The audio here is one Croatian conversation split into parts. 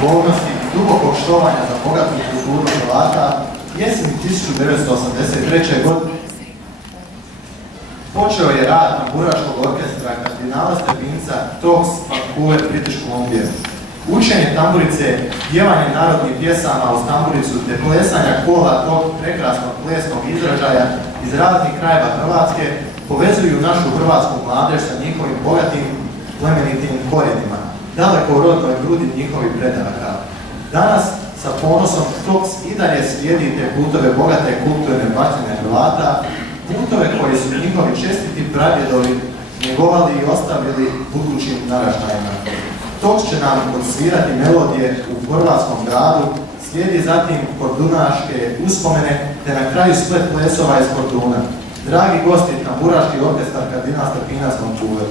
odgovornosti i dubokog štovanja za bogatu kulturu Hrvata, jeseni 1983. godine počeo je rad tamburaškog orkestra kardinala Stepinca Talks Vancouver, British Columbia. Učenje tamburice, pjevanje narodnih pjesama uz tamburicu te plesanja kola tog prekrasnog plesnog izražaja iz raznih krajeva Hrvatske povezuju našu hrvatsku mladež sa njihovim bogatim plemenitim korijenima, daleko u rodnoj grudi njihovih predaka. Danas sa ponosom Talks i dalje slijedi te putove bogate kulturne baštine Hrvata, putove koji su njihovi čestiti pradjedovi njegovali i ostavili budućim naraštajima. Talks će nam odsvirati melodije u Hrvatskom gradu, slijedi zatim kordunaške uspomene, te na kraju splet plesova iz Korduna. Dragi gosti, tamburaški orkestar Kardinal Stepinac Vancouver.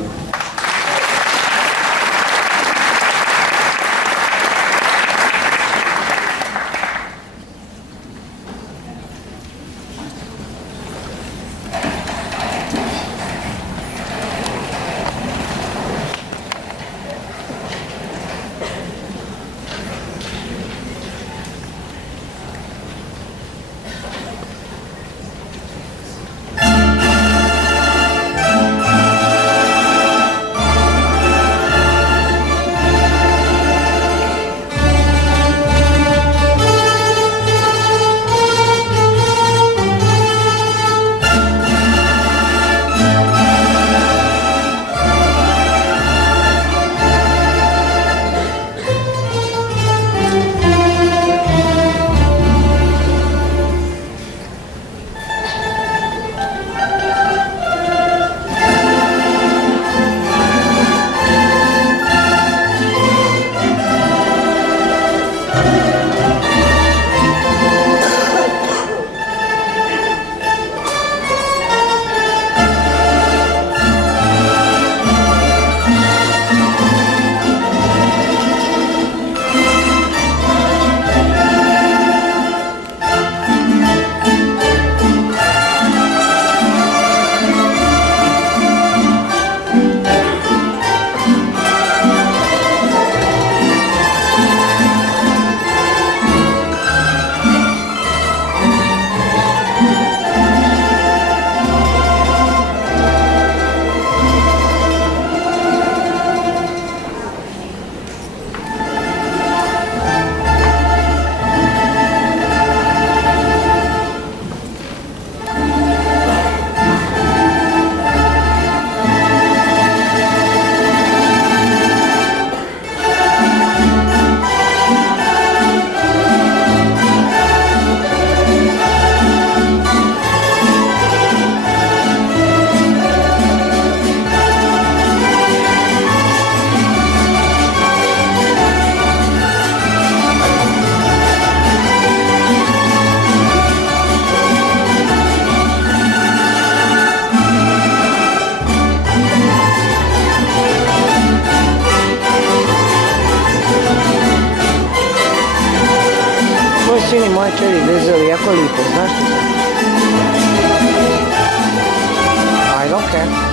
Sin i moje čeri vezali jako lipo, znaš ti? I don't care.